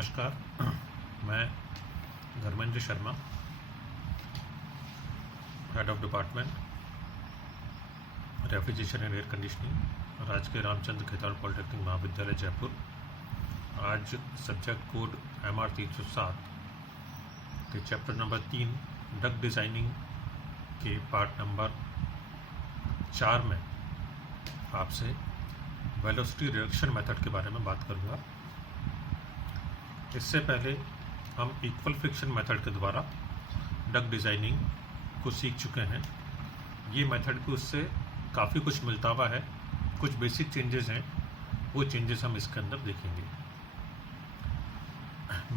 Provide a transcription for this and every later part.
नमस्कार। मैं Dharmendra Sharma, head of department refrigeration and air conditioning, राजकीय रामचंद्र खेतान पॉलिटेक्निक महाविद्यालय जयपुर। आज सब्जेक्ट कोड MR 307 के चैप्टर नंबर 3 डक्ट डिज़ाइनिंग के पार्ट नंबर 4 में आपसे वेलोसिटी रिडक्शन मेथड के बारे में बात करूँगा। इससे पहले हम इक्वल फ्रिक्शन मेथड के द्वारा डक्ट डिज़ाइनिंग को सीख चुके हैं। ये मेथड को उससे काफ़ी कुछ मिलता हुआ है, कुछ बेसिक चेंजेस हैं, वो चेंजेस हम इसके अंदर देखेंगे।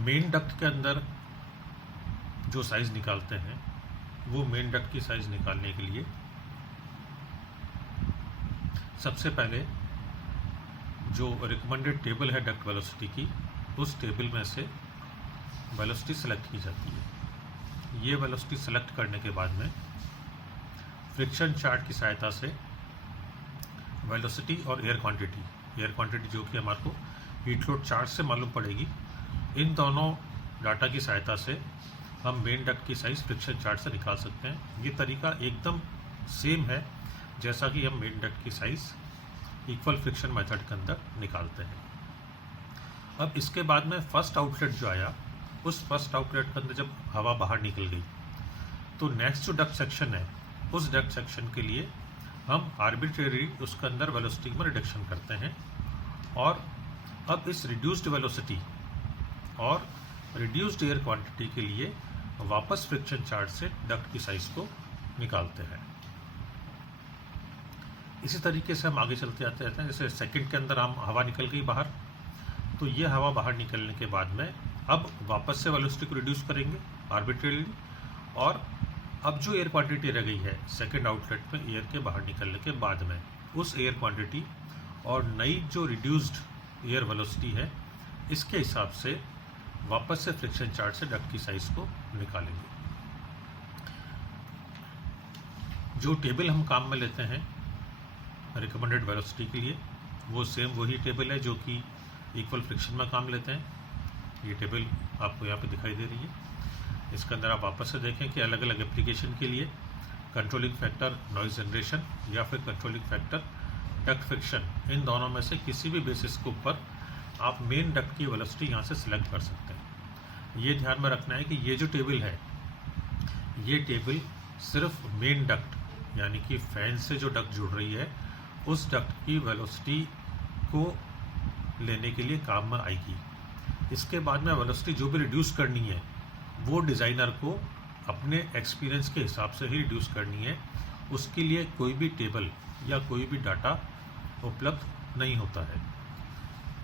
मेन डक्ट के अंदर जो साइज़ निकालते हैं वो मेन डक्ट की साइज़ निकालने के लिए सबसे पहले जो रिकमेंडेड टेबल है डक्ट वेलोसिटी की, उस टेबल में से वेलोसिटी सेलेक्ट की जाती है। ये वेलोसिटी सेलेक्ट करने के बाद में फ्रिक्शन चार्ट की सहायता से वेलोसिटी और एयर क्वांटिटी जो कि हमारे को हीट लोड चार्ट से मालूम पड़ेगी, इन दोनों डाटा की सहायता से हम मेन डक्ट की साइज़ फ्रिक्शन चार्ट से निकाल सकते हैं। ये तरीका एकदम सेम है जैसा कि हम मेन डक्ट की साइज़ इक्वल फ्रिक्शन मेथड के अंदर निकालते हैं। अब इसके बाद में फर्स्ट आउटलेट जो आया, उस फर्स्ट आउटलेट के अंदर जब हवा बाहर निकल गई तो नेक्स्ट जो डक्ट सेक्शन है, उस डक्ट सेक्शन के लिए हम आर्बिट्रेरी उसके अंदर वेलोसिटी में रिडक्शन करते हैं। और अब इस रिड्यूस्ड वेलोसिटी और रिड्यूस्ड एयर क्वांटिटी के लिए वापस फ्रिक्शन चार्ट से डक्ट की साइज को निकालते हैं। इसी तरीके से हम आगे चलते आते रहते हैं। जैसे सेकंड के अंदर हम हवा निकल गई बाहर, तो ये हवा बाहर निकलने के बाद में अब वापस से वेलोसिटी को रिड्यूस करेंगे आर्बिट्रेरीली, और अब जो एयर क्वांटिटी रह गई है सेकंड आउटलेट में एयर के बाहर निकलने के बाद में, उस एयर क्वांटिटी और नई जो रिड्यूस्ड एयर वेलोसिटी है, इसके हिसाब से वापस से फ्रिक्शन चार्ट से डक्ट की साइज को निकालेंगे। जो टेबल हम काम में लेते हैं रिकमेंडेड वेलोसिटी के लिए, वो सेम वही टेबल है जो कि इक्वल फ्रिक्शन में काम लेते हैं। ये टेबल आपको यहाँ पे दिखाई दे रही है। इसके अंदर आप वापस से देखें कि अलग अलग एप्लीकेशन के लिए कंट्रोलिंग फैक्टर नॉइज जनरेशन या फिर कंट्रोलिंग फैक्टर डक्ट फ्रिक्शन, इन दोनों में से किसी भी बेसिस के ऊपर आप मेन डक्ट की वेलोसिटी यहाँ से सिलेक्ट कर सकते हैं। ये ध्यान में रखना है कि ये जो टेबल है, ये टेबल सिर्फ मेन डक्ट यानी कि फैन से जो डक्ट जुड़ रही है, उस डक्ट की वेलोसिटी को लेने के लिए काम में आएगी। इसके बाद में वेलोसिटी जो भी रिड्यूस करनी है, वो डिज़ाइनर को अपने एक्सपीरियंस के हिसाब से ही रिड्यूस करनी है। उसके लिए कोई भी टेबल या कोई भी डाटा उपलब्ध नहीं होता है।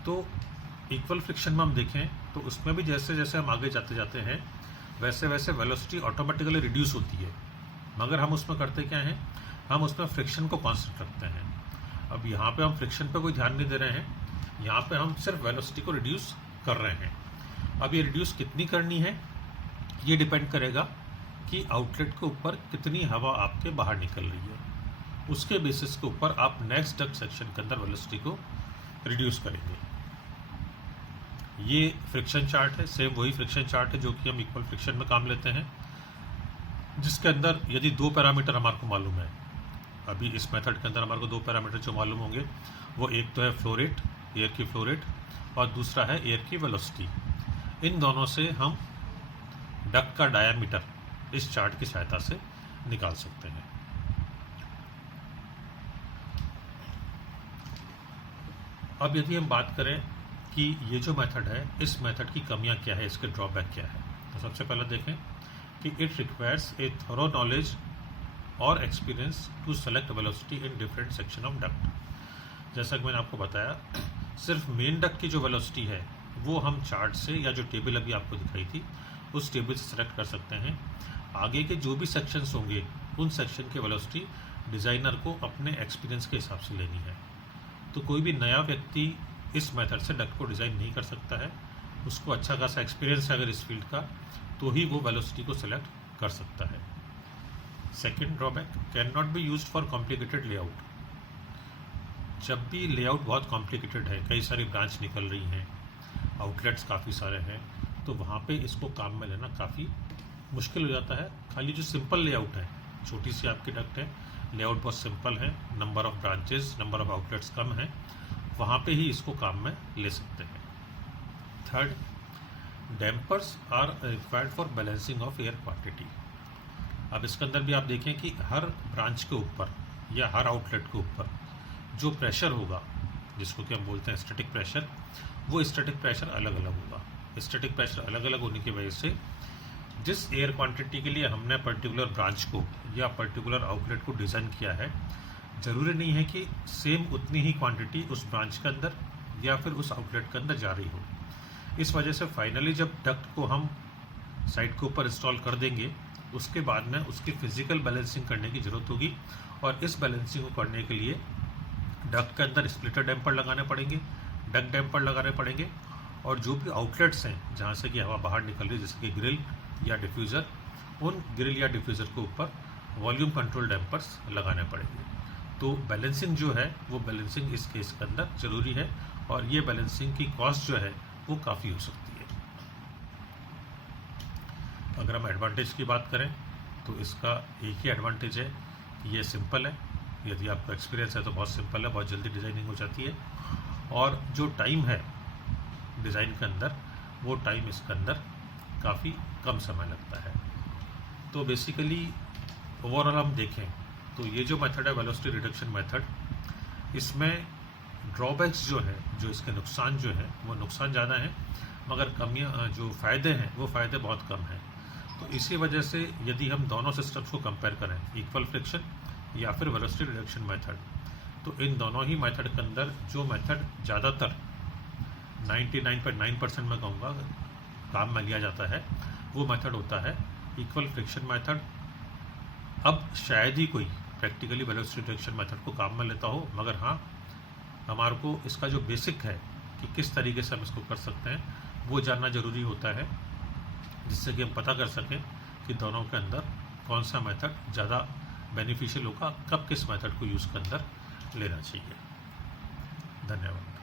तो इक्वल फ्रिक्शन में हम देखें तो उसमें भी जैसे जैसे हम आगे जाते जाते हैं, वैसे वैसे वेलोसिटी ऑटोमेटिकली रिड्यूस होती है, मगर हम उसमें करते क्या हैं, हम उसमें फ्रिक्शन को कांस्टेंट रखते हैं। अब यहाँ पे हम फ्रिक्शन पे कोई ध्यान नहीं दे रहे हैं, यहाँ पे हम सिर्फ वेलोसिटी को रिड्यूस कर रहे हैं। अब ये रिड्यूस कितनी करनी है, ये डिपेंड करेगा कि आउटलेट के ऊपर कितनी हवा आपके बाहर निकल रही है। उसके बेसिस के ऊपर आप नेक्स्ट डक्ट सेक्शन के अंदर वेलोसिटी को रिड्यूस करेंगे। ये फ्रिक्शन चार्ट है, सेम वही फ्रिक्शन चार्ट है जो कि हम इक्वल फ्रिक्शन में काम लेते हैं, जिसके अंदर यदि दो पैरामीटर हमारे को मालूम है, अभी इस मेथड के अंदर हमारे को दो पैरामीटर जो मालूम होंगे, वो एक तो है फ्लो रेट, एयर की फ्लो रेट, और दूसरा है एयर की वेलोसिटी। इन दोनों से हम डक्ट का डायामीटर इस चार्ट की सहायता से निकाल सकते हैं। अब यदि हम बात करें कि ये जो मेथड है, इस मेथड की कमियां क्या है, इसके ड्रॉबैक क्या है, तो सबसे पहले देखें कि it requires a thorough knowledge और experience to select velocity in different section of duct. जैसा कि मैंने आपको बताया, सिर्फ मेन डक्ट की जो वेलोसिटी है वो हम चार्ट से या जो टेबल अभी आपको दिखाई थी उस टेबल से सेलेक्ट कर सकते हैं। आगे के जो भी सेक्शंस होंगे, उन सेक्शन की वेलोसिटी डिज़ाइनर को अपने एक्सपीरियंस के हिसाब से लेनी है। तो कोई भी नया व्यक्ति इस मेथड से डक्ट को डिज़ाइन नहीं कर सकता है। उसको अच्छा खासा एक्सपीरियंस है अगर इस फील्ड का, तो ही वो वेलोसिटी को सेलेक्ट कर सकता है। Second drawback, can not be used for complicated layout. जब भी लेआउट बहुत कॉम्प्लिकेटेड है, कई सारी ब्रांच निकल रही हैं, आउटलेट्स काफ़ी सारे हैं, तो वहाँ पे इसको काम में लेना काफ़ी मुश्किल हो जाता है। खाली जो सिंपल लेआउट है, छोटी सी आपकी डक्ट है, लेआउट बहुत सिंपल है, number of branches, number of outlets कम है, वहाँ पे ही इसको काम में ले सकते हैं। Third, dampers are required for balancing of air quantity. अब इसके अंदर भी आप देखें कि हर ब्रांच के ऊपर या हर आउटलेट के ऊपर जो प्रेशर होगा, जिसको कि हम बोलते हैं स्टैटिक प्रेशर, वो स्टैटिक प्रेशर अलग अलग होगा। स्टैटिक प्रेशर अलग अलग होने की वजह से जिस एयर क्वांटिटी के लिए हमने पर्टिकुलर ब्रांच को या पर्टिकुलर आउटलेट को डिज़ाइन किया है, ज़रूरी नहीं है कि सेम उतनी ही क्वांटिटी उस ब्रांच के अंदर या फिर उस आउटलेट के अंदर जा रही हो। इस वजह से फाइनली जब डक्ट को हम साइट के ऊपर इंस्टॉल कर देंगे, उसके बाद में उसकी फिजिकल बैलेंसिंग करने की ज़रूरत होगी, और इस बैलेंसिंग को करने के लिए डक्ट के अंदर स्प्लिटर डैम्पर लगाने पड़ेंगे, डक्ट डैम्पर लगाने पड़ेंगे, और जो भी आउटलेट्स हैं जहाँ से कि हवा बाहर निकल रही है, जैसे कि ग्रिल या डिफ्यूज़र, उन ग्रिल या डिफ्यूज़र के ऊपर वॉल्यूम कंट्रोल डैम्पर्स लगाने पड़ेंगे। तो बैलेंसिंग जो है वो बैलेंसिंग इस केस के अंदर ज़रूरी है, और ये बैलेंसिंग की कॉस्ट जो है वो काफ़ी हो सकती है। अगर हम एडवांटेज की बात करें तो इसका एक ही एडवांटेज है कि ये सिंपल है। यदि आपका एक्सपीरियंस है तो बहुत सिंपल है, बहुत जल्दी डिज़ाइनिंग हो जाती है, और जो टाइम है डिज़ाइन के अंदर, वो टाइम इसके अंदर काफ़ी कम समय लगता है। तो बेसिकली ओवरऑल हम देखें तो ये जो मेथड है वेलोसिटी रिडक्शन मेथड, इसमें ड्रॉबैक्स जो है, जो इसके नुकसान जो है वो नुकसान ज़्यादा हैं, मगर कमियां जो फ़ायदे हैं वो फ़ायदे बहुत कम हैं। तो इसी वजह से यदि हम दोनों सिस्टम्स को कंपेयर करें, इक्वल फ्रिक्शन या फिर वेलोसिटी रिडक्शन मेथड, तो इन दोनों ही मेथड के अंदर जो मेथड ज़्यादातर 99.9% में कहूँगा काम में लिया जाता है, वो मेथड होता है इक्वल फ्रिक्शन मेथड। अब शायद ही कोई प्रैक्टिकली वेलोसिटी रिडक्शन मेथड को काम में लेता हो, मगर हाँ, हमारे को इसका जो बेसिक है कि किस तरीके से हम इसको कर सकते हैं, वो जानना ज़रूरी होता है, जिससे कि हम पता कर सकें कि दोनों के अंदर कौन सा मेथड ज़्यादा बेनिफिशियल होगा, कब किस मेथड को यूज़ के अंदर लेना चाहिए। धन्यवाद।